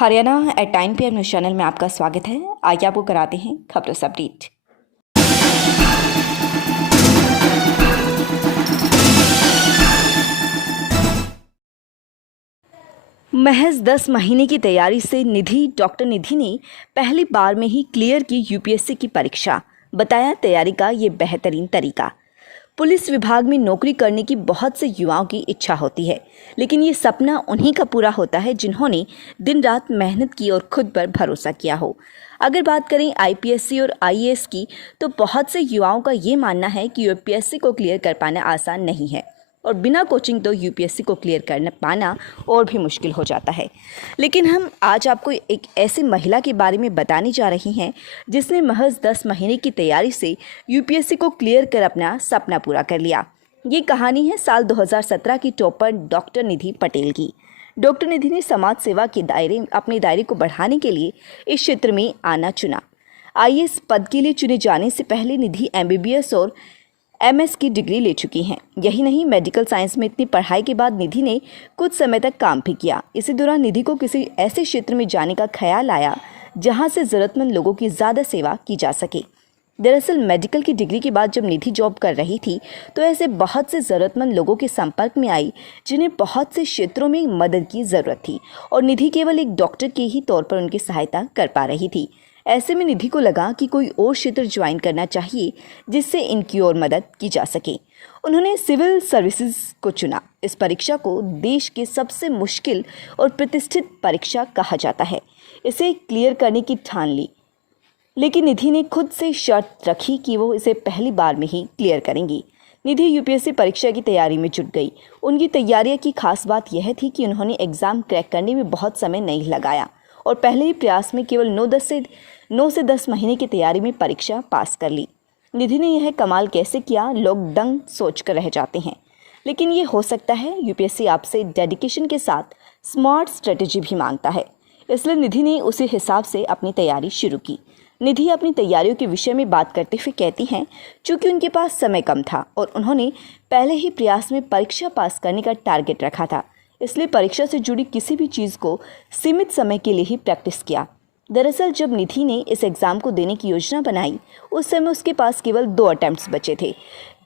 Haryana at 9 PM news channel में आपका स्वागत है। आइए आपको कराते हैं खबरों से अपडेट। महज 10 महीने की तैयारी से डॉक्टर निधि ने पहली बार में ही क्लियर की यूपीएससी की परीक्षा। बताया तैयारी का ये बेहतरीन तरीका। पुलिस विभाग में नौकरी करने की बहुत से युवाओं की इच्छा होती है, लेकिन ये सपना उन्हीं का पूरा होता है जिन्होंने दिन रात मेहनत की और खुद पर भरोसा किया हो। अगर बात करें आईपीएससी और आईएएस की, तो बहुत से युवाओं का ये मानना है कि यूपीएससी को क्लियर कर पाना आसान नहीं है और बिना कोचिंग तो यूपीएससी को क्लियर कर पाना और भी मुश्किल हो जाता है। लेकिन हम आज आपको एक ऐसी महिला के बारे में बताने जा रही हैं जिसने महज 10 महीने की तैयारी से यूपीएससी को क्लियर कर अपना सपना पूरा कर लिया। ये कहानी है साल 2017 की टॉपर डॉक्टर निधि पटेल की। डॉक्टर निधि ने समाज सेवा के अपने दायरे को बढ़ाने के लिए इस क्षेत्र में आना चुना। आईएएस पद के लिए चुने जाने से पहले निधि एमबीबीएस और एमएस की डिग्री ले चुकी हैं। यही नहीं, मेडिकल साइंस में इतनी पढ़ाई के बाद निधि ने कुछ समय तक काम भी किया। इसी दौरान निधि को किसी ऐसे क्षेत्र में जाने का ख्याल आया जहां से ज़रूरतमंद लोगों की ज़्यादा सेवा की जा सके। दरअसल मेडिकल की डिग्री के बाद जब निधि जॉब कर रही थी तो ऐसे बहुत से ज़रूरतमंद लोगों के संपर्क में आई जिन्हें बहुत से क्षेत्रों में मदद की ज़रूरत थी और निधि केवल एक डॉक्टर के ही तौर पर उनकी सहायता कर पा रही थी। ऐसे में निधि को लगा कि कोई और क्षेत्र ज्वाइन करना चाहिए जिससे इनकी और मदद की जा सके। उन्होंने सिविल सर्विसेज को चुना। इस परीक्षा को देश के सबसे मुश्किल और प्रतिष्ठित परीक्षा कहा जाता है। इसे क्लियर करने की ठान ली, लेकिन निधि ने खुद से शर्त रखी कि वो इसे पहली बार में ही क्लियर करेंगी। निधि यूपीएससी परीक्षा की तैयारी में जुट गई। उनकी तैयारी की खास बात यह थी कि उन्होंने एग्ज़ाम क्रैक करने में बहुत समय नहीं लगाया और पहले ही प्रयास में केवल 9 से 10 महीने की तैयारी में परीक्षा पास कर ली। निधि ने यह कमाल कैसे किया, लोग दंग सोच कर रह जाते हैं, लेकिन ये हो सकता है। यूपीएससी आपसे डेडिकेशन के साथ स्मार्ट स्ट्रेटेजी भी मांगता है, इसलिए निधि ने उसी हिसाब से अपनी तैयारी शुरू की। निधि अपनी तैयारियों के विषय में बात करते हुए कहती हैं, चूँकि उनके पास समय कम था और उन्होंने पहले ही प्रयास में परीक्षा पास करने का टारगेट रखा था, इसलिए परीक्षा से जुड़ी किसी भी चीज़ को सीमित समय के लिए ही प्रैक्टिस किया। दरअसल जब निधि ने इस एग्ज़ाम को देने की योजना बनाई, उस समय उसके पास केवल 2 अटेम्प्ट्स बचे थे,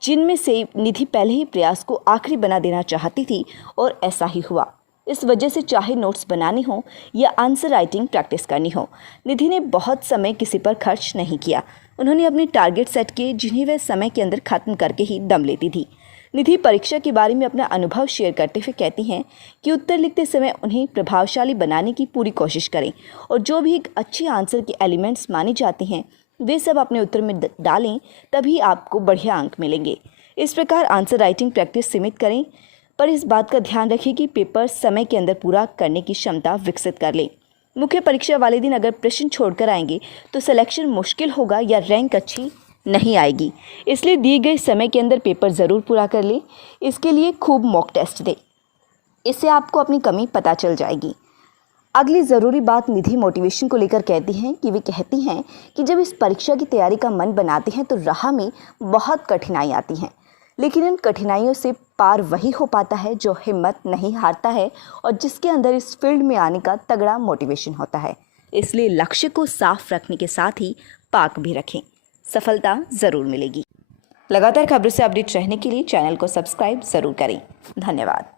जिनमें से निधि पहले ही प्रयास को आखिरी बना देना चाहती थी और ऐसा ही हुआ। इस वजह से चाहे नोट्स बनाने हों या आंसर राइटिंग प्रैक्टिस करनी हो, निधि ने बहुत समय किसी पर खर्च नहीं किया। उन्होंने अपने टारगेट सेट किए जिन्हें वह समय के अंदर ख़त्म करके ही दम लेती थी। निधि परीक्षा के बारे में अपना अनुभव शेयर करते हुए कहती हैं कि उत्तर लिखते समय उन्हें प्रभावशाली बनाने की पूरी कोशिश करें और जो भी एक अच्छे आंसर के एलिमेंट्स माने जाते हैं वे सब अपने उत्तर में डालें, तभी आपको बढ़िया अंक मिलेंगे। इस प्रकार आंसर राइटिंग प्रैक्टिस सीमित करें, पर इस बात का ध्यान रखें कि पेपर समय के अंदर पूरा करने की क्षमता विकसित कर लें। मुख्य परीक्षा वाले दिन अगर प्रश्न छोड़कर आएंगे तो सिलेक्शन मुश्किल होगा या रैंक अच्छी नहीं आएगी, इसलिए दिए गए समय के अंदर पेपर ज़रूर पूरा कर लें। इसके लिए खूब मॉक टेस्ट दें, इससे आपको अपनी कमी पता चल जाएगी। अगली ज़रूरी बात निधि मोटिवेशन को लेकर कहती हैं कि जब इस परीक्षा की तैयारी का मन बनाते हैं तो राह में बहुत कठिनाई आती हैं, लेकिन इन कठिनाइयों से पार वही हो पाता है जो हिम्मत नहीं हारता है और जिसके अंदर इस फील्ड में आने का तगड़ा मोटिवेशन होता है। इसलिए लक्ष्य को साफ रखने के साथ ही पाक भी रखें, सफलता ज़रूर मिलेगी। लगातार खबरों से अपडेट रहने के लिए चैनल को सब्सक्राइब ज़रूर करें। धन्यवाद।